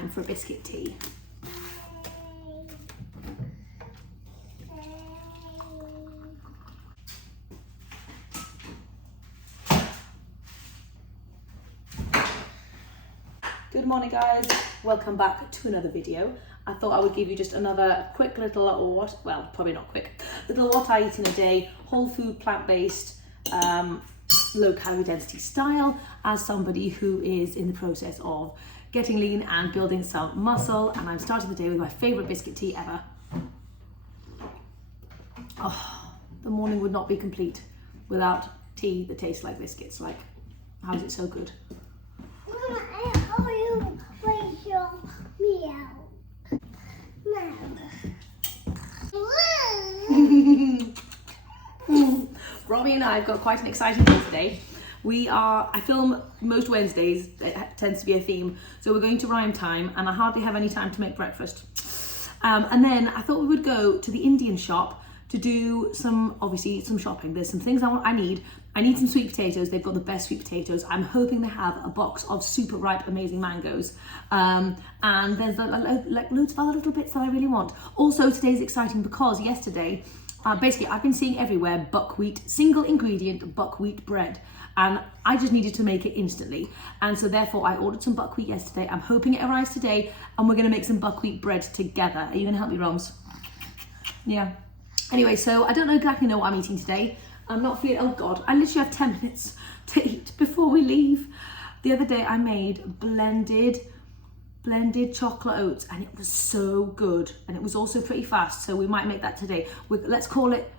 time for a biscuit tea. Good morning guys, welcome back to another video. I thought I would give you just another quick little, well probably not quick, little what I eat in a day, whole food, plant-based, low calorie density style, as somebody who is in the process of getting lean and building some muscle, and I'm starting the day with my favourite biscuit tea ever. Oh, the morning would not be complete without tea that tastes like biscuits. Like, how is it so good? Robbie and I have got quite an exciting day today. I film most Wednesdays, it tends to be a theme, so we're going to Rhyme Time and I hardly have any time to make breakfast. And then I thought we would go to the Indian shop to do some shopping. There's some things I need. I need some sweet potatoes. They've got the best sweet potatoes. I'm hoping they have a box of super ripe, amazing mangoes. And there's like loads of other little bits that I really want. Also, today's exciting because yesterday, basically I've been seeing everywhere buckwheat, single ingredient buckwheat bread. And I just needed to make it instantly. And so therefore I ordered some buckwheat yesterday. I'm hoping it arrives today and we're gonna make some buckwheat bread together. Are you gonna help me, Roms? Yeah. Anyway, so I don't exactly know what I'm eating today. I'm not feeling, oh God, I literally have 10 minutes to eat before we leave. The other day I made blended chocolate oats and it was so good. And it was also pretty fast, so we might make that today. Let's call it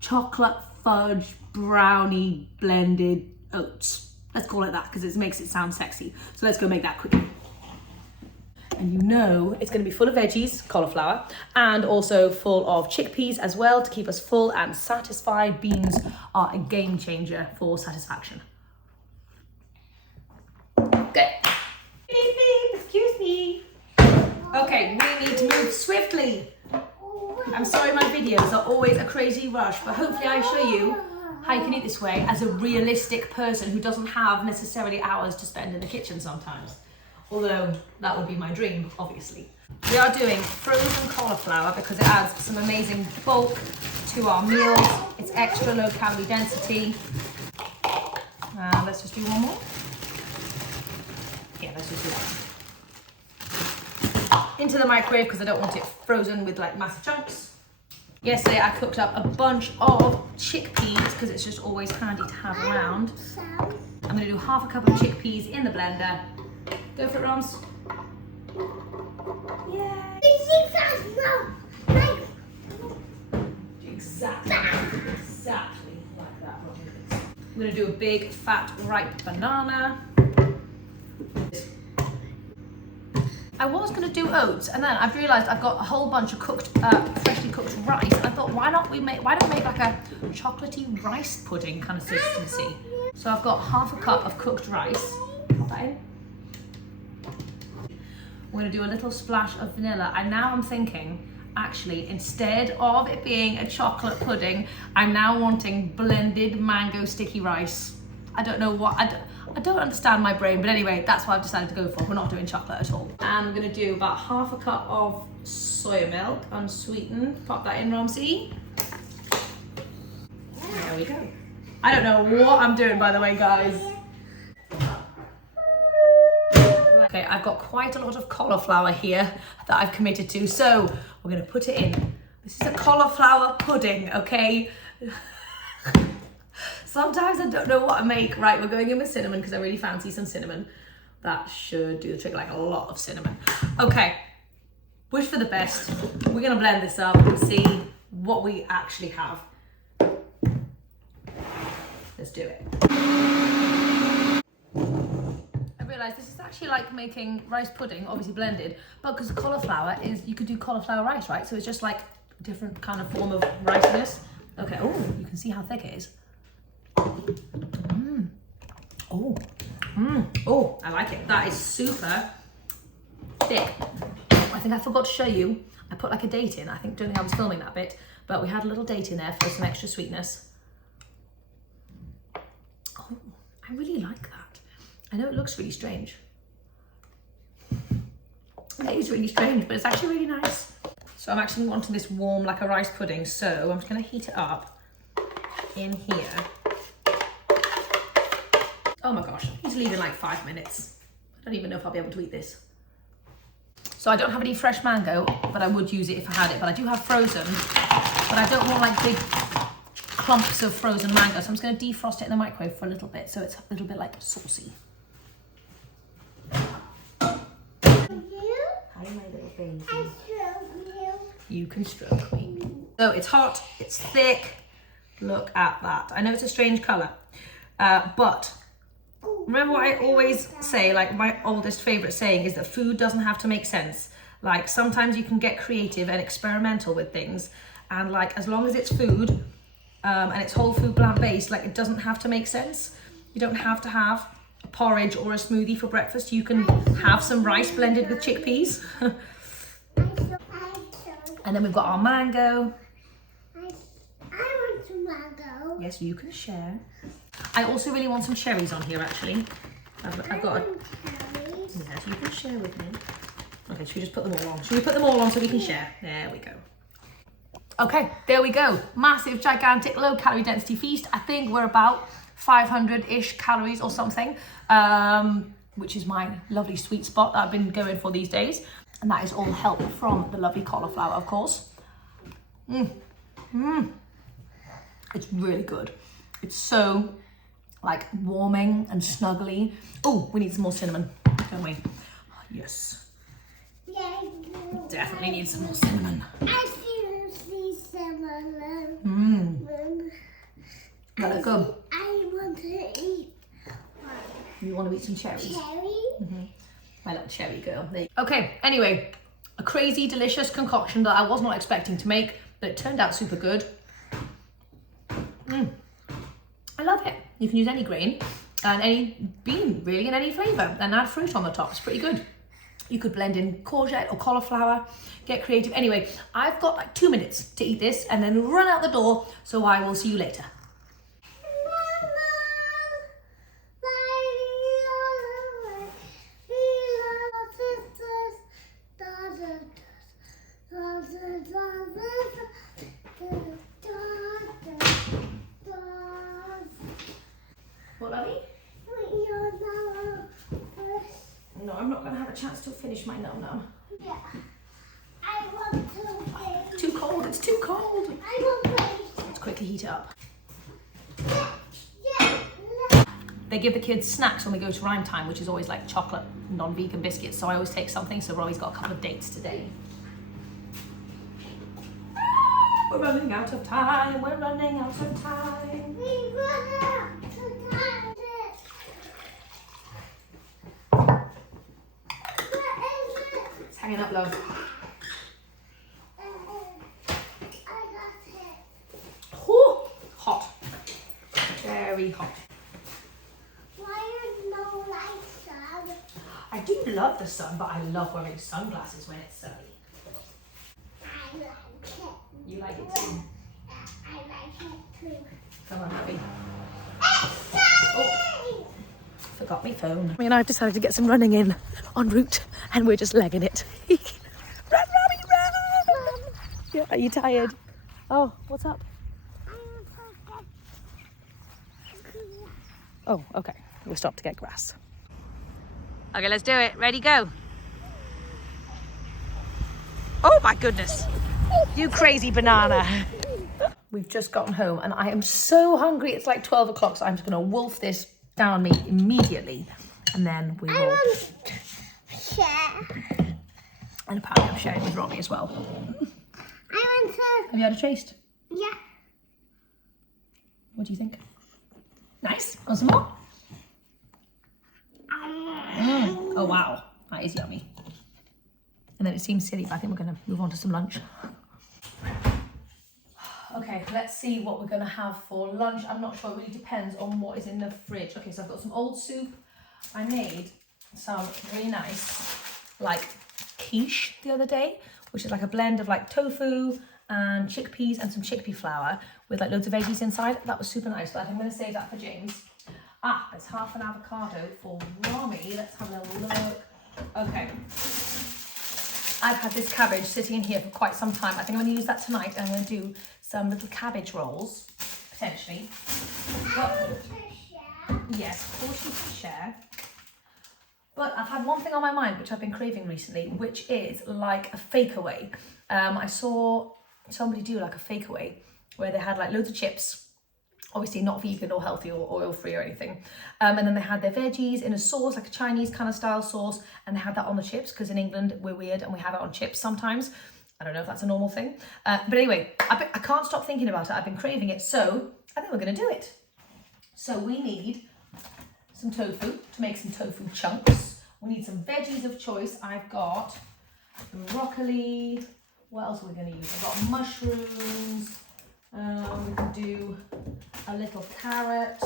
chocolate fudge brownie blended oats. Let's call it that because it makes it sound sexy. So let's go make that quickly. And you know it's going to be full of veggies, cauliflower, and also full of chickpeas as well to keep us full and satisfied. Beans are a game changer for satisfaction. Okay. Beep, beep, excuse me. Okay, we need to move swiftly. I'm sorry my videos are always a crazy rush, but hopefully I show you how you can eat this way as a realistic person who doesn't have necessarily hours to spend in the kitchen sometimes. Although that would be my dream, obviously. We are doing frozen cauliflower because it adds some amazing bulk to our meals. It's extra low calorie density. Let's just do one more. Yeah, let's just do that. Into the microwave because I don't want it frozen with like massive chunks. Yesterday I cooked up a bunch of chickpeas because it's just always handy to have around. I'm going to do half a cup of chickpeas in the blender. Go for it, Roms. Yeah. Exactly like that. I'm going to do a big, fat, ripe banana. I was going to do oats, and then I've realised I've got a whole bunch of freshly cooked rice. I thought, why don't we make like a chocolatey rice pudding kind of consistency? So I've got half a cup of cooked rice. Pop that in. We're going to do a little splash of vanilla. And now I'm thinking, actually, instead of it being a chocolate pudding, I'm now wanting blended mango sticky rice. I don't know what, I don't understand my brain, but anyway, that's what I've decided to go for. We're not doing chocolate at all. And I'm going to do about half a cup of soya milk, unsweetened. Pop that in, Romsey. There we go. I don't know what I'm doing, by the way, guys. Okay, I've got quite a lot of cauliflower here that I've committed to, so we're going to put it in. This is a cauliflower pudding, okay? Sometimes I don't know what I make. Right, we're going in with cinnamon because I really fancy some cinnamon. That should do the trick, like a lot of cinnamon. Okay, wish for the best. We're going to blend this up and see what we actually have. Let's do it. This is actually like making rice pudding, obviously blended, but because cauliflower is, you could do cauliflower rice, right? So it's just like a different kind of form of riceness. Okay, oh, you can see how thick it is. Oh, I like it. That is super thick. I think I forgot to show you, I put like a date in. Don't think I was filming that bit, but we had a little date in there for some extra sweetness. Oh, I really like that. I know it looks really strange. It is really strange, but it's actually really nice. So I'm actually wanting this warm like a rice pudding, so I'm just going to heat it up in here. Oh my gosh, he's leaving like 5 minutes. I don't even know if I'll be able to eat this. So I don't have any fresh mango, but I would use it if I had it. But I do have frozen, but I don't want like big clumps of frozen mango. So I'm just going to defrost it in the microwave for a little bit, so it's a little bit like saucy. Hi, my little baby. I stroke you. You can stroke me. So it's hot, it's thick. Look at that. I know it's a strange colour, but remember what I always say, like my oldest favourite saying is that food doesn't have to make sense. Like sometimes you can get creative and experimental with things, and like as long as it's food and it's whole food plant-based, like it doesn't have to make sense. You don't have to have a porridge or a smoothie for breakfast. You can have some rice blended with chickpeas. And then we've got our mango. I want some mango. Yes, you can share. I also really want some cherries on here, actually. I've got a... Cherries. Yes, you can share with me. Okay, should we just put them all on? Should we put them all on so we can share? There we go. Okay, there we go. Massive, gigantic, low calorie density feast. I think we're about 500-ish calories or something, which is my lovely sweet spot that I've been going for these days. And that is all help from the lovely cauliflower, of course. It's really good. It's so like warming and snuggly. Oh, we need some more cinnamon, don't we? Oh, yes. Yeah, Definitely need some more cinnamon. I see cinnamon. Let it go. I want to eat You want to eat some cherries? cherry. My little cherry girl. Okay, anyway, a crazy, delicious concoction that I was not expecting to make, but it turned out super good. I love it. You can use any grain and any bean, really, and any flavour, and add fruit on the top. It's pretty good. You could blend in courgette or cauliflower, get creative. Anyway, I've got like 2 minutes to eat this and then run out the door, so I will see you later. What, lovey? No, I'm not going to have a chance to finish my num-num. Yeah. I want to play. Too cold, it's too cold. I want to play. Let's quickly heat it up. Yeah. They give the kids snacks when they go to rhyme time, which is always like chocolate, non-vegan biscuits. So I always take something. So Robbie's got a couple of dates today. We're running out of time. We're running out of time. We run out of time. Where is it? It's hanging up, love. I got it. Ooh, hot. Very hot. Why is no light sun? I do love the sun, but I love wearing sunglasses when it's sunny. I like it. You like it too? I like it too. Come on, Abby. Oh. Forgot my phone. Me and I've decided to get some running in en route, and we're just legging it. Run, Robbie, run! Yeah, are you tired? Oh, what's up? Oh, okay. We'll stop to get grass. Okay, let's do it. Ready, go. Oh my goodness. You crazy banana. We've just gotten home and I am so hungry. It's like 12 o'clock, so I'm just going to wolf this down me immediately. And then we will... I want to share. And apparently I'm sharing with Robbie as well. I want to... Have you had a taste? Yeah. What do you think? Nice. Want some more? Oh wow, that is yummy. And then it seems silly, but I think we're going to move on to some lunch. Okay, let's see what we're going to have for lunch. I'm not sure, it really depends on what is in the fridge. Okay, so I've got some old soup. I made some really nice, like, quiche the other day, which is like a blend of like tofu and chickpeas and some chickpea flour with like loads of veggies inside. That was super nice, but I'm going to save that for James. Ah, there's half an avocado for Romy. Let's have a little look. Okay. I've had this cabbage sitting in here for quite some time. I think I'm going to use that tonight, and I'm going to do some little cabbage rolls, potentially. But, yes, of course you can share. But I've had one thing on my mind which I've been craving recently, which is like a Fakeaway. I saw somebody do like a Fakeaway where they had like loads of chips, obviously not vegan or healthy or oil-free or anything. And then they had their veggies in a sauce, like a Chinese kind of style sauce, and they had that on the chips because in England we're weird and we have it on chips sometimes. I don't know if that's a normal thing. But anyway, I can't stop thinking about it. I've been craving it, so I think we're going to do it. So we need some tofu to make some tofu chunks. We need some veggies of choice. I've got broccoli. What else are we going to use? I've got mushrooms. We can do a little carrot.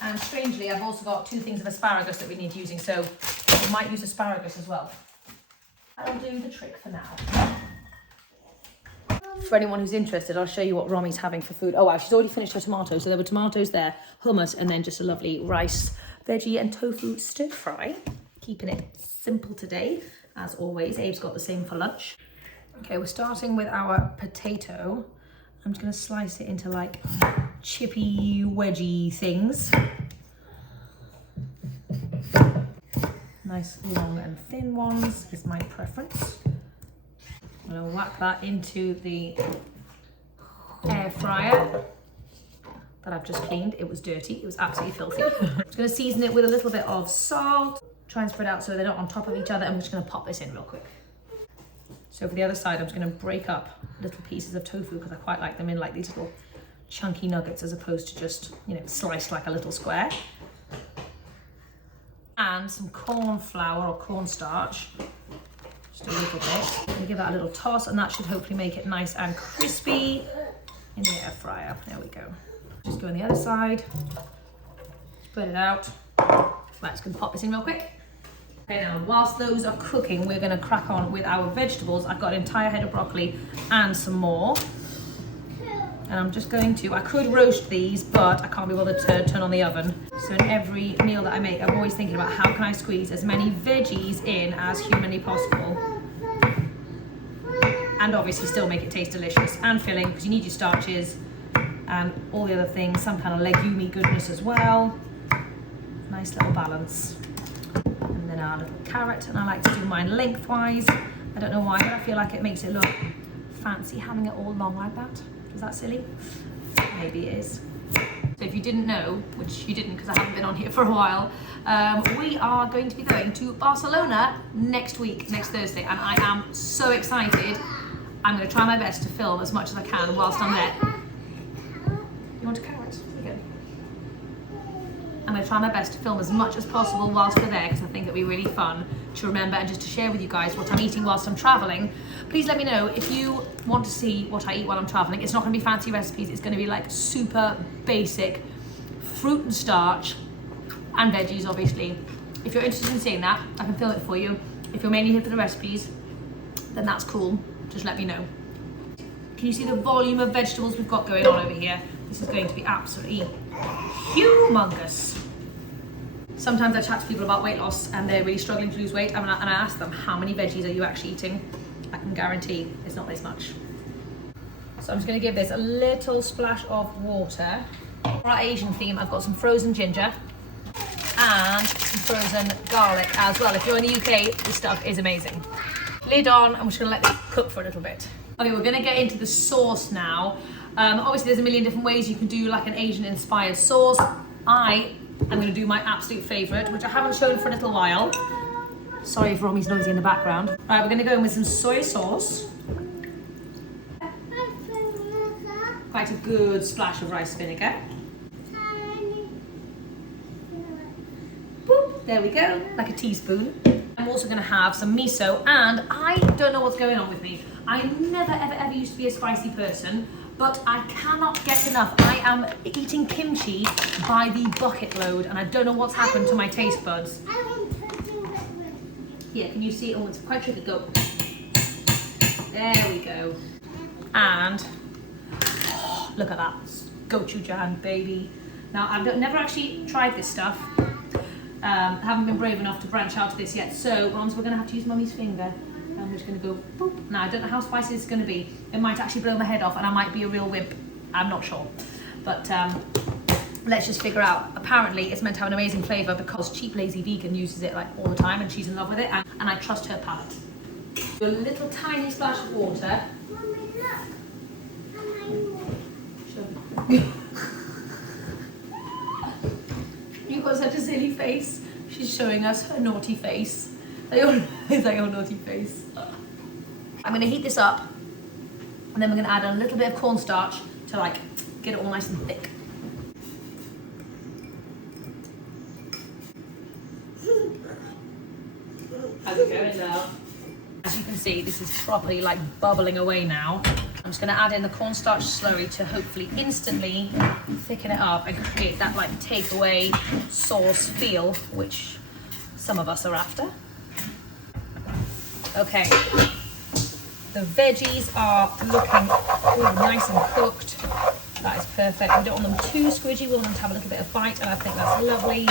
And strangely, I've also got 2 things of asparagus that we need using, so we might use asparagus as well. That'll do the trick for now. For anyone who's interested, I'll show you what Romy's having for food. Oh wow, she's already finished her tomatoes. So there were tomatoes there, hummus, and then just a lovely rice, veggie and tofu stir fry. Keeping it simple today, as always. Abe's got the same for lunch. Okay, we're starting with our potato. I'm just gonna slice it into like chippy, wedgy things. Nice long and thin ones is my preference. I'm gonna whack that into the air fryer that I've just cleaned. It was dirty, it was absolutely filthy. I'm just gonna season it with a little bit of salt, try and spread out so they're not on top of each other. I'm just gonna pop this in real quick. So for the other side, I'm just gonna break up little pieces of tofu because I quite like them in like these little chunky nuggets as opposed to just, you know, sliced like a little square. And some corn flour or cornstarch. Just a little bit. I'm gonna give that a little toss, and that should hopefully make it nice and crispy in the air fryer. There we go. Just go on the other side, spread it out. Right, just gonna pop this in real quick. Okay, now whilst those are cooking, we're gonna crack on with our vegetables. I've got an entire head of broccoli and some more. And I'm just going to, I could roast these, but I can't be bothered to turn on the oven. So in every meal that I make, I'm always thinking about how can I squeeze as many veggies in as humanly possible. And obviously still make it taste delicious and filling, because you need your starches and all the other things, some kind of legume goodness as well. Nice little balance. And then our little carrot, and I like to do mine lengthwise. I don't know why, but I feel like it makes it look fancy having it all long like that. Is that silly? Maybe it is. So if you didn't know, which you didn't because I haven't been on here for a while, we are going to be going to Barcelona next week, next Thursday, and I am so excited. I'm going to try my best to film as much as I can whilst I'm there. You want a carrot? Okay. I'm going to try my best to film as much as possible whilst we're there because I think it'll be really fun to remember and just to share with you guys what I'm eating whilst I'm traveling. Please let me know if you want to see what I eat while I'm traveling. It's not going to be fancy recipes. It's going to be like super basic fruit and starch and veggies, obviously. If you're interested in seeing that, I can film it for you. If you're mainly here for the recipes, then that's cool. Just let me know. Can you see the volume of vegetables we've got going on over here? This is going to be absolutely humongous. Sometimes I chat to people about weight loss and they're really struggling to lose weight, and I ask them, how many veggies are you actually eating? I can guarantee it's not this much. So I'm just going to give this a little splash of water. For our Asian theme, I've got some frozen ginger and some frozen garlic as well. If you're in the UK, this stuff is amazing. Lid on, I'm just going to let this cook for a little bit. Okay, we're going to get into the sauce now. Obviously there's a million different ways you can do like an Asian inspired sauce. I'm going to do my absolute favourite, which I haven't shown for a little while. Sorry if Romy's noisy in the background. Alright, we're going to go in with some soy sauce. Quite a good splash of rice vinegar. Boop, there we go, like a teaspoon. I'm also going to have some miso, and I don't know what's going on with me. I never ever used to be a spicy person, but I cannot get enough. I am eating kimchi by the bucket load, and I don't know what's happened to my taste buds. Here, can you see? Oh, it's quite tricky. Go. There we go. And look at that, gochujang, baby. Now, I've never actually tried this stuff. Haven't been brave enough to branch out to this yet. So, Moms, we're going to have to use Mummy's finger. I'm just going to go boop. Now, I don't know how spicy it's going to be. It might actually blow my head off and I might be a real wimp. I'm not sure. But let's just figure out. Apparently, it's meant to have an amazing flavour because cheap, lazy vegan uses it like all the time and she's in love with it. And I trust her palate. A little tiny splash of water. Mommy, look. You've got such a silly face. She's showing us her naughty face. Is that your naughty face? I'm going to heat this up and then we're going to add a little bit of cornstarch to like get it all nice and thick. How's it going now? As you can see, this is properly like bubbling away now. I'm just going to add in the cornstarch slurry to hopefully instantly thicken it up and create that like takeaway sauce feel, which some of us are after. Okay, the veggies are looking nice and cooked. That is perfect. We don't want them too squidgy, we want them to have a little bit of bite, and I think that's lovely.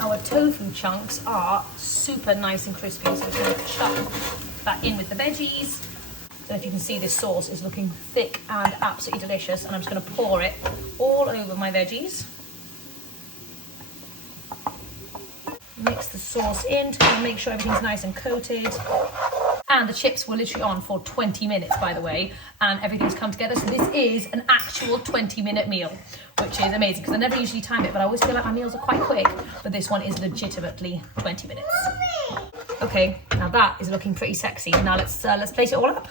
Our tofu chunks are super nice and crispy, so we're going to chuck that in with the veggies. And if you can see, this sauce is looking thick and absolutely delicious, and I'm just going to pour it all over my veggies. Mix the sauce in to make sure everything's nice and coated. And the chips were literally on for 20 minutes, by the way, and everything's come together. So this is an actual 20-minute meal, which is amazing because I never usually time it, but I always feel like my meals are quite quick. But this one is legitimately 20 minutes. Okay, now that is looking pretty sexy. Now let's plate it all up.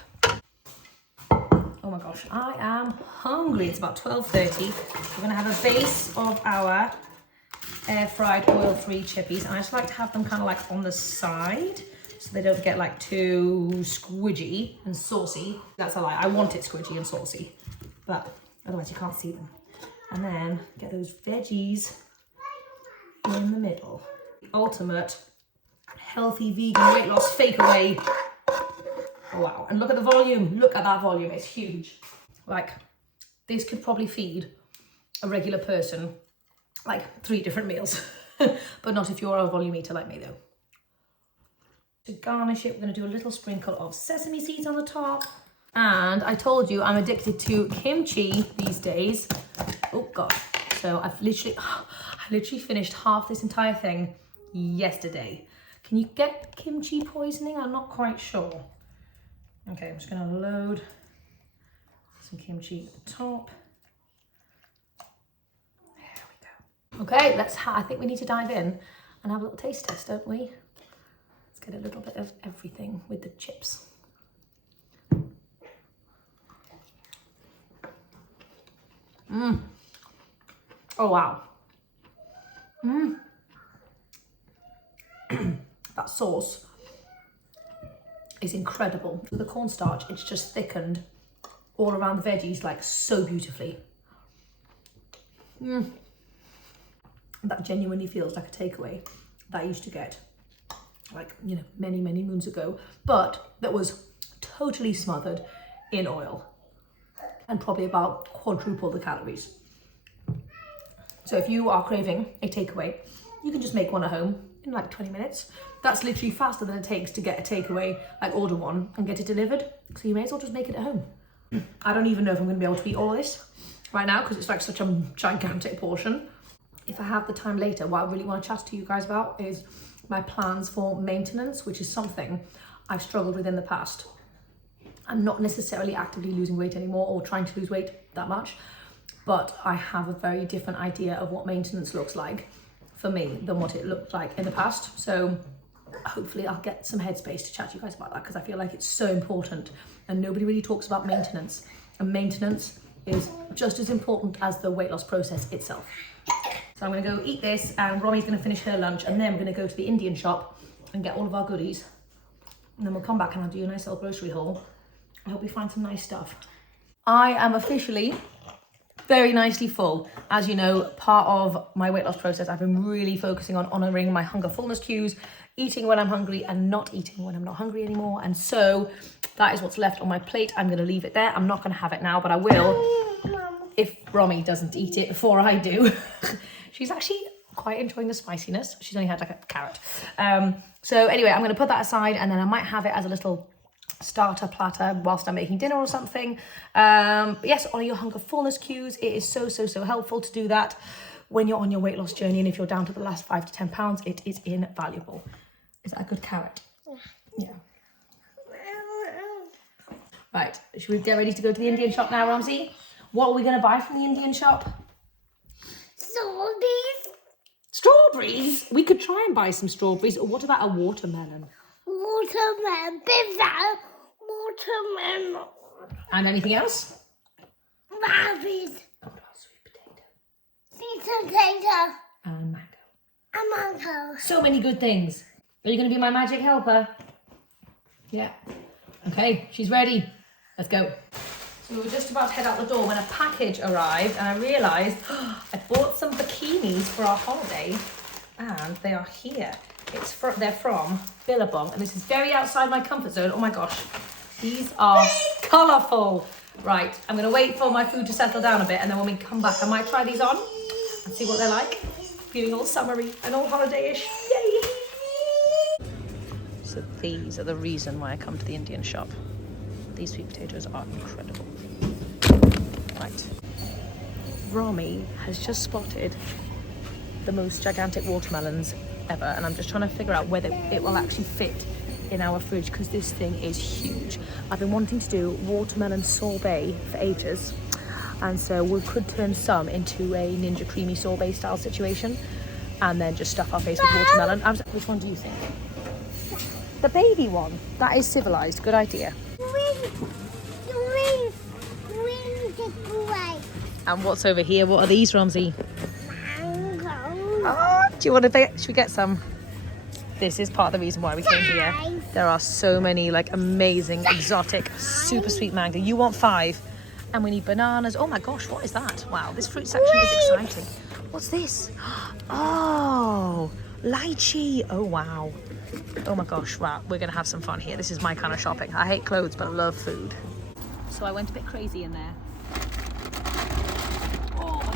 Oh my gosh, I am hungry. It's about 12:30. We're gonna have a base of our air-fried oil-free chippies, and I just like to have them kind of like on the side so they don't get like too squidgy and saucy. That's a lie, I want it squidgy and saucy, but otherwise you can't see them. And then get those veggies in the middle. The ultimate healthy vegan weight loss Fakeaway. Oh, wow, and look at the volume, look at that volume, it's huge. Like, this could probably feed a regular person like 3 different meals, but not if you're a volume eater like me though. To garnish it, we're going to do a little sprinkle of sesame seeds on the top. And I told you I'm addicted to kimchi these days. Oh God. So I literally finished half this entire thing yesterday. Can you get kimchi poisoning? I'm not quite sure. Okay, I'm just going to load some kimchi at the top. Okay, I think we need to dive in and have a little taste test, don't we? Let's get a little bit of everything with the chips. Oh, wow. That sauce is incredible. The cornstarch, it's just thickened all around the veggies like so beautifully. That genuinely feels like a takeaway that I used to get like, you know, many moons ago, but that was totally smothered in oil and probably about quadruple the calories. So if you are craving a takeaway, you can just make one at home in like 20 minutes. That's literally faster than it takes to get a takeaway, like order one and get it delivered. So you may as well just make it at home. I don't even know if I'm gonna be able to eat all this right now because it's like such a gigantic portion. If I have the time later, what I really want to chat to you guys about is my plans for maintenance, which is something I've struggled with in the past. I'm not necessarily actively losing weight anymore or trying to lose weight that much, but I have a very different idea of what maintenance looks like for me than what it looked like in the past. So hopefully I'll get some headspace to chat to you guys about that because I feel like it's so important and nobody really talks about maintenance. And maintenance is just as important as the weight loss process itself. So I'm gonna go eat this and Romy's gonna finish her lunch and then we're gonna go to the Indian shop and get all of our goodies. And then we'll come back and I'll do a nice little grocery haul. I hope we find some nice stuff. I am officially very nicely full. As you know, part of my weight loss process, I've been really focusing on honouring my hunger fullness cues, eating when I'm hungry and not eating when I'm not hungry anymore. And so that is what's left on my plate. I'm gonna leave it there. I'm not gonna have it now, but I will if Romy doesn't eat it before I do. She's actually quite enjoying the spiciness. She's only had like a carrot. So anyway, I'm going to put that aside, and then I might have it as a little starter platter whilst I'm making dinner or something. But yes, on your hunger fullness cues, it is so helpful to do that when you're on your weight loss journey, and if you're down to the last 5 to 10 pounds, it is invaluable. Is that a good carrot? Yeah. Right, should we get ready to go to the Indian shop now, Ramsey? What are we going to buy from the Indian shop? Strawberries. Strawberries? We could try and buy some strawberries. Or what about a watermelon? Watermelon. Pizza. Watermelon. And anything else? Rabbit. Oh, sweet potato. Sweet potato. And mango. And mango. So many good things. Are you going to be my magic helper? Yeah. Okay, she's ready. Let's go. So we were just about to head out the door when a package arrived, and I realised I bought some bikinis for our holiday, and they are here. They're from Billabong, and this is very outside my comfort zone. Oh my gosh, these are colourful. Right, I'm going to wait for my food to settle down a bit, and then when we come back, I might try these on and see what they're like. Feeling all summery and all holiday-ish. Yay! So these are the reason why I come to the Indian shop. These sweet potatoes are incredible. Right. Romy has just spotted the most gigantic watermelons ever, and I'm just trying to figure out whether it will actually fit in our fridge, because this thing is huge. I've been wanting to do watermelon sorbet for ages, and so we could turn some into a Ninja Creamy sorbet style situation and then just stuff our face with watermelon. Which one do you think? The baby one. That is civilized. Good idea. And what's over here? What are these, Ramsey? Mango. Oh, do you want to? Should we get some? This is part of the reason why we came here. There are so many like amazing, exotic, super sweet mango. You want 5, and we need bananas. Oh my gosh, what is that? Wow, this fruit section is exciting. What's this? Oh, lychee. Oh wow. Oh my gosh, wow, we're gonna have some fun here. This is my kind of shopping. I hate clothes, but I love food. So I went a bit crazy in there. Oh my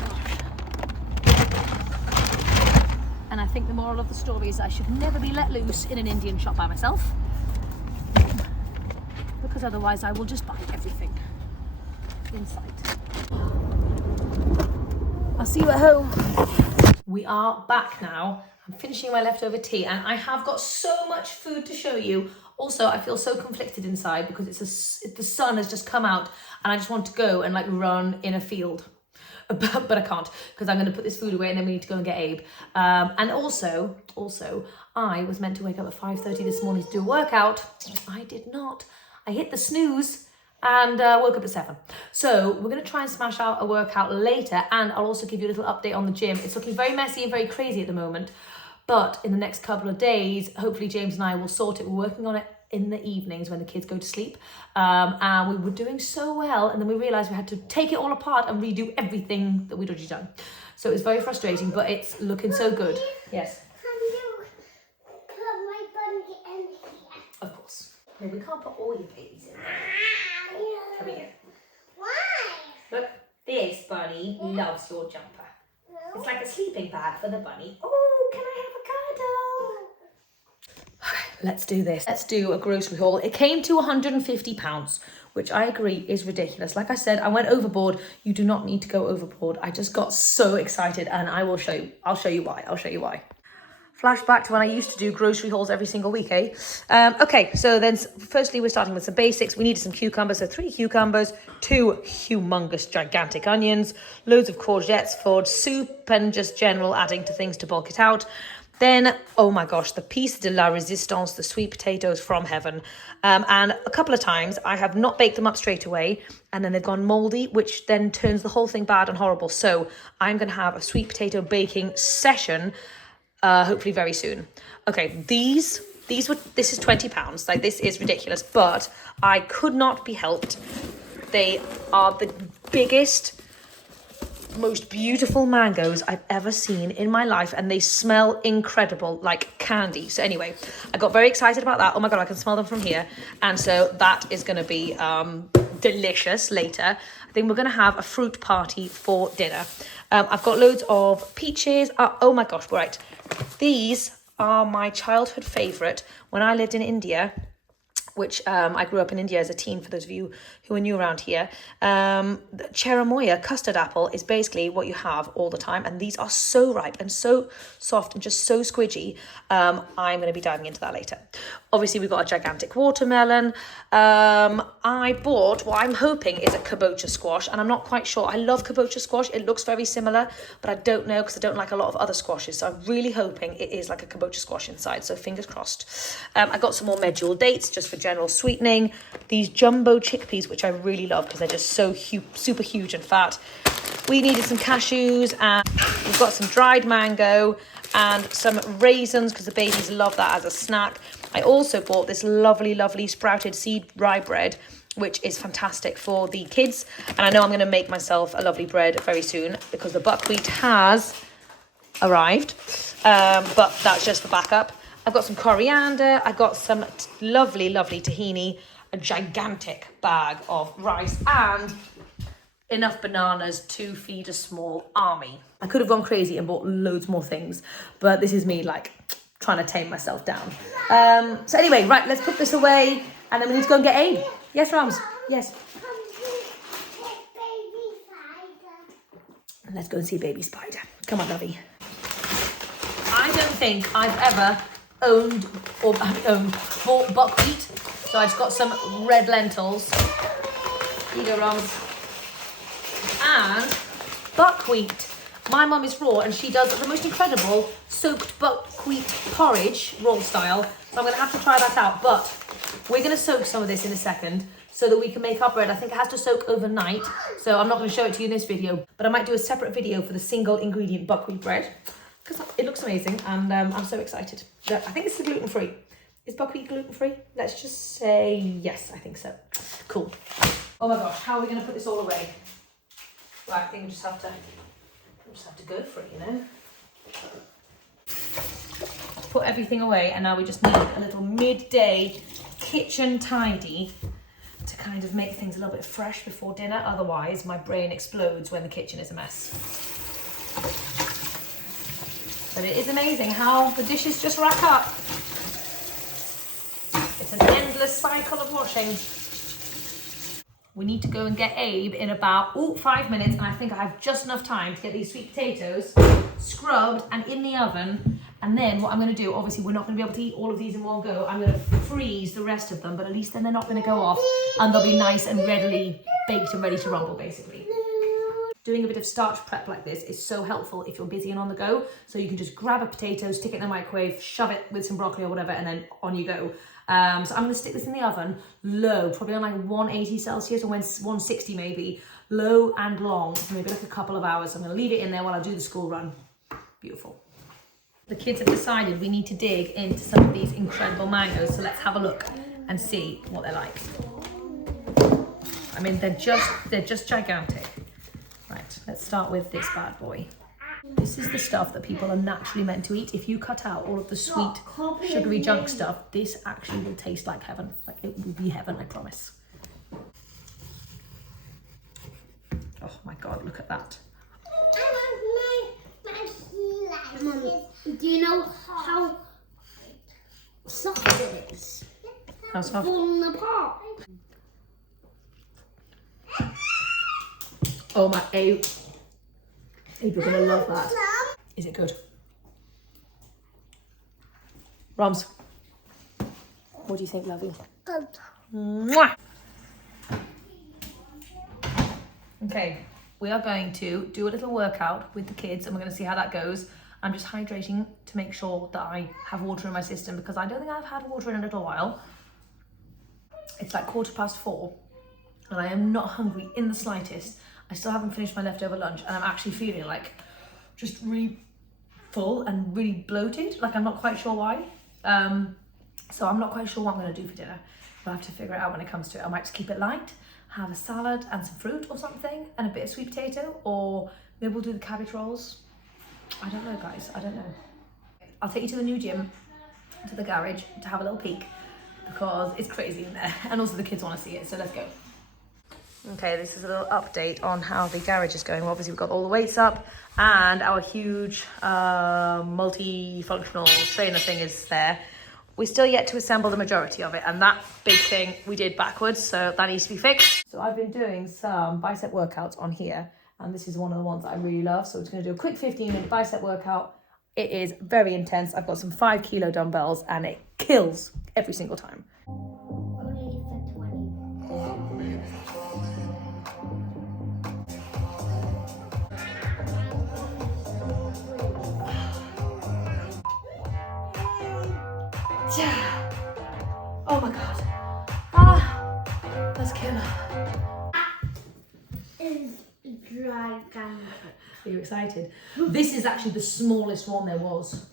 gosh. And I think the moral of the story is I should never be let loose in an Indian shop by myself, because otherwise I will just buy everything in sight. I'll see you at home. We are back now. I'm finishing my leftover tea, and I have got so much food to show you. Also, I feel so conflicted inside because the sun has just come out, and I just want to go and like run in a field. But I can't, because I'm going to put this food away, and then we need to go and get Abe. And also, I was meant to wake up at 5:30 this morning to do a workout. I did not. I hit the snooze and woke up at 7. So we're going to try and smash out a workout later, and I'll also give you a little update on the gym. It's looking very messy and very crazy at the moment, but in the next couple of days, hopefully James and I will sort it. We're working on it in the evenings when the kids go to sleep, and we were doing so well, and then we realized we had to take it all apart and redo everything that we'd already done. So it was very frustrating, but it's looking so good. Yes. Can you put my bunny in here? Of course. No, we can't put all your babies in there. Come here. Why? Look, this bunny loves your jumper. It's like a sleeping bag for the bunny. Oh, can I have a cuddle? Okay, let's do this. Let's do a grocery haul. It came to £150, which I agree is ridiculous. Like I said, I went overboard. You do not need to go overboard. I just got so excited, and I will show you. I'll show you why. Flashback to when I used to do grocery hauls every single week, eh? Okay, so then firstly we're starting with some basics. We needed some cucumbers, so 3 cucumbers, 2 humongous gigantic onions, loads of courgettes for soup and just general adding to things to bulk it out. Then, oh my gosh, the piece de la resistance, the sweet potatoes from heaven. And a couple of times I have not baked them up straight away, and then they've gone moldy, which then turns the whole thing bad and horrible. So I'm going to have a sweet potato baking session hopefully very soon. Okay, this is £20. Like, this is ridiculous, but I could not be helped. They are the biggest, most beautiful mangoes I've ever seen in my life, and they smell incredible, like candy. So anyway, I got very excited about that. Oh my god, I can smell them from here. And so that is going to be delicious later. I think we're going to have a fruit party for dinner. I've got loads of peaches. Oh my gosh, right. These are my childhood favourite. When I lived in India, which I grew up in India as a teen, for those of you who are new around here. The cherimoya custard apple is basically what you have all the time. And these are so ripe and so soft and just so squidgy. I'm going to be diving into that later. Obviously, we've got a gigantic watermelon. I bought what I'm hoping is a kabocha squash. And I'm not quite sure. I love kabocha squash. It looks very similar, but I don't know because I don't like a lot of other squashes. So I'm really hoping it is like a kabocha squash inside. So fingers crossed. I got some more medjool dates just for general sweetening. These jumbo chickpeas, which I really love because they're just so super huge and fat. We needed some cashews, and we've got some dried mango and some raisins because the babies love that as a snack. I also bought this lovely sprouted seed rye bread, which is fantastic for the kids. And I know I'm going to make myself a lovely bread very soon because the buckwheat has arrived, but that's just for backup. I've got some coriander, I've got some lovely tahini, a gigantic bag of rice, and enough bananas to feed a small army. I could have gone crazy and bought loads more things, but this is me like trying to tame myself down. So anyway, right, let's put this away and then we need to go and get Abe. Yes, Rams? Yes. Let's go and see baby spider. Come on, lovey. I don't think I've ever bought buckwheat, so I just got some red lentils. Here you go, Rams. And buckwheat. My mum is raw and she does the most incredible soaked buckwheat porridge, raw style. So I'm going to have to try that out. But we're going to soak some of this in a second so that we can make our bread. I think it has to soak overnight. So I'm not going to show it to you in this video, but I might do a separate video for the single ingredient buckwheat bread because it looks amazing and I'm so excited. I think it's gluten-free. Is buckwheat gluten-free? Let's just say yes, I think so. Cool. Oh my gosh, how are we going to put this all away? Right, I think we just have to go for it, you know. Put everything away, and now we just need a little midday kitchen tidy to kind of make things a little bit fresh before dinner. Otherwise, my brain explodes when the kitchen is a mess. But it is amazing how the dishes just rack up. It's an endless cycle of washing. We need to go and get Abe in about 5 minutes, and I think I have just enough time to get these sweet potatoes scrubbed and in the oven. And then what I'm going to do, obviously we're not going to be able to eat all of these in one go. I'm going to freeze the rest of them, but at least then they're not going to go off and they'll be nice and readily baked and ready to rumble, basically. Doing a bit of starch prep like this is so helpful if you're busy and on the go. So you can just grab a potato, stick it in the microwave, shove it with some broccoli or whatever, and then on you go. So I'm going to stick this in the oven low, probably on like 180 Celsius or 160 maybe, low and long, for maybe like a couple of hours. I'm going to leave it in there while I do the school run. Beautiful. The kids have decided we need to dig into some of these incredible mangoes, so let's have a look and see what they're like. I mean, they're just gigantic. Right, let's start with this bad boy. This is the stuff that people are naturally meant to eat. If you cut out all of the sweet, sugary junk stuff, this actually will taste like heaven. Like it will be heaven, I promise. Oh my God, look at that. Mom, do you know how soft it is? How soft? Falling apart. Oh my, Abe, you're gonna love that. Is it good? Roms, what do you think, lovey? Good. Mwah! Okay, we are going to do a little workout with the kids and we're going to see how that goes. I'm just hydrating to make sure that I have water in my system because I don't think I've had water in a little while. It's like 4:15 and I am not hungry in the slightest. I still haven't finished my leftover lunch and I'm actually feeling like just really full and really bloated. Like I'm not quite sure why. So I'm not quite sure what I'm going to do for dinner. We'll have to figure it out when it comes to it. I might just keep it light, have a salad and some fruit or something and a bit of sweet potato, or maybe we'll do the cabbage rolls. I don't know, guys, I don't know. I'll take you to the new gym, to the garage, to have a little peek because it's crazy in there and also the kids want to see it, so let's go. Okay, this is a little update on how the garage is going. Obviously, we've got all the weights up and our huge multifunctional trainer thing is there. We're still yet to assemble the majority of it, and that big thing we did backwards, so that needs to be fixed. So I've been doing some bicep workouts on here, and this is one of the ones that I really love. So I'm just going to do a quick 15-minute bicep workout. It is very intense. I've got some 5 kilo dumbbells, and it kills every single time. Only for 20. Oh my god. Ah, let's kill her. Is gigantic. Are you excited? This is actually the smallest one there was.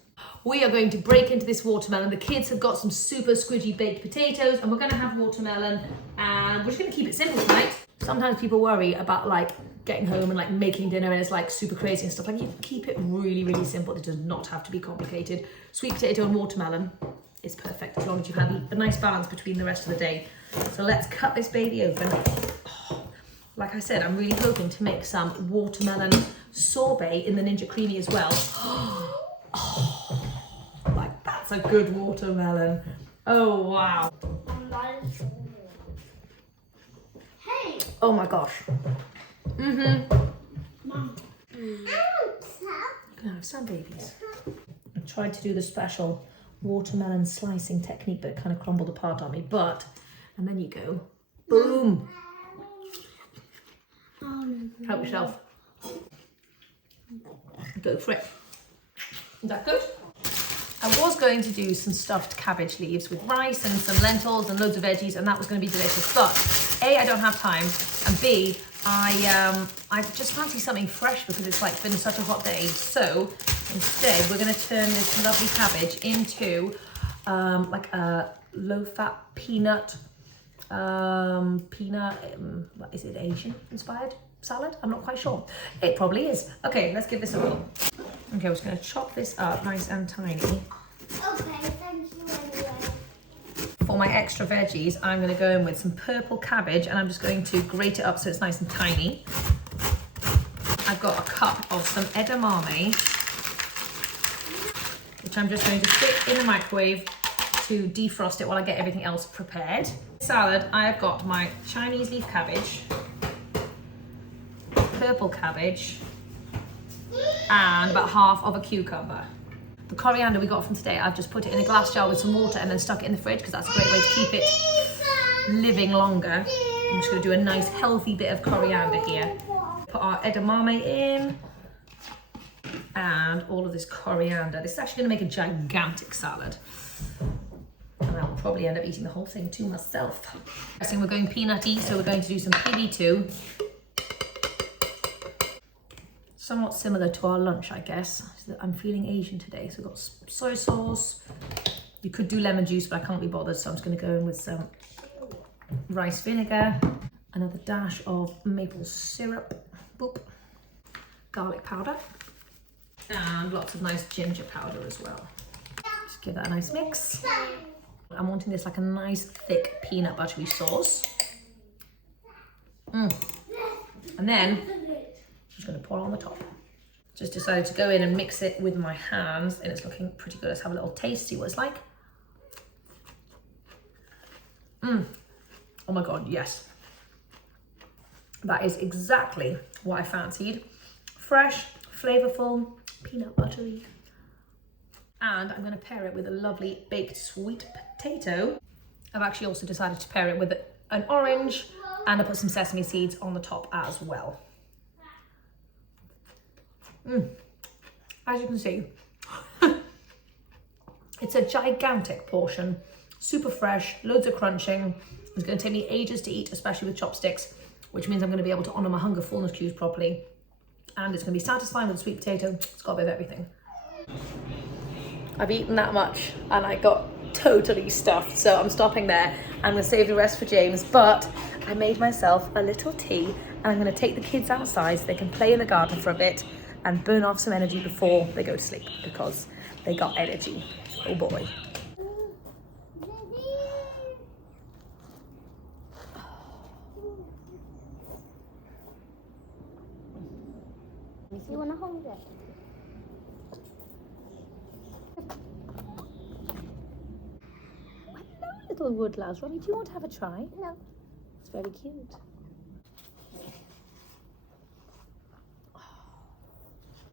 We are going to break into this watermelon. The kids have got some super squidgy baked potatoes, and we're going to have watermelon, and we're just going to keep it simple tonight. Sometimes people worry about like getting home and like making dinner and it's like super crazy and stuff. Like, you keep it really, really simple. It does not have to be complicated. Sweet potato and watermelon is perfect as long as you have a nice balance between the rest of the day. So let's cut this baby open. Oh, like I said, I'm really hoping to make some watermelon sorbet in the Ninja Creamy as well. Oh, like that's a good watermelon. Oh wow. Hey. Oh my gosh. Mom. You can have some babies. I tried to do the special watermelon slicing technique, but it kind of crumbled apart on me. And then you go, boom. Help yourself. Go for it. Is that good? I was going to do some stuffed cabbage leaves with rice and some lentils and loads of veggies, and that was going to be delicious. But A, I don't have time, and B, I just fancy something fresh because it's like been such a hot day. So instead, we're going to turn this lovely cabbage into like a low-fat peanut, what is it, Asian inspired salad? I'm not quite sure. It probably is. Okay, let's give this a go. Okay, we're just going to chop this up nice and tiny. Okay, thank you anyway. For my extra veggies, I'm going to go in with some purple cabbage, and I'm just going to grate it up so it's nice and tiny. I've got a cup of some edamame, which I'm just going to stick in the microwave to defrost it while I get everything else prepared. Salad, I've got my Chinese leaf cabbage, purple cabbage, and about half of a cucumber. The coriander we got from today, I've just put it in a glass jar with some water and then stuck it in the fridge because that's a great way to keep it living longer. I'm just going to do a nice healthy bit of coriander here. Put our edamame in and all of this coriander. This is actually going to make a gigantic salad. And I will probably end up eating the whole thing to myself. I think we're going peanutty, so we're going to do some PB2. Somewhat similar to our lunch, I guess. I'm feeling Asian today, so we've got soy sauce. You could do lemon juice, but I can't be bothered, so I'm just going to go in with some rice vinegar, another dash of maple syrup, boop, garlic powder, and lots of nice ginger powder as well. Just give that a nice mix. I'm wanting this like a nice thick peanut buttery sauce. And then just going to pour it on the top. Just decided to go in and mix it with my hands, and it's looking pretty good. Let's have a little taste, see what it's like. Oh my God, yes. That is exactly what I fancied. Fresh, flavorful, peanut buttery. And I'm going to pair it with a lovely baked sweet potato. I've actually also decided to pair it with an orange, and I put some sesame seeds on the top as well. As you can see, it's a gigantic portion, super fresh, loads of crunching. It's going to take me ages to eat, especially with chopsticks, which means I'm going to be able to honour my hunger fullness cues properly. And it's going to be satisfying with sweet potato. It's got a bit of everything. I've eaten that much and I got totally stuffed, so I'm stopping there. I'm going to save the rest for James, but I made myself a little tea, and I'm going to take the kids outside so they can play in the garden for a bit and burn off some energy before they go to sleep, because they got energy. Oh boy. little wood louse. Robbie, do you want to have a try? No. It's very cute.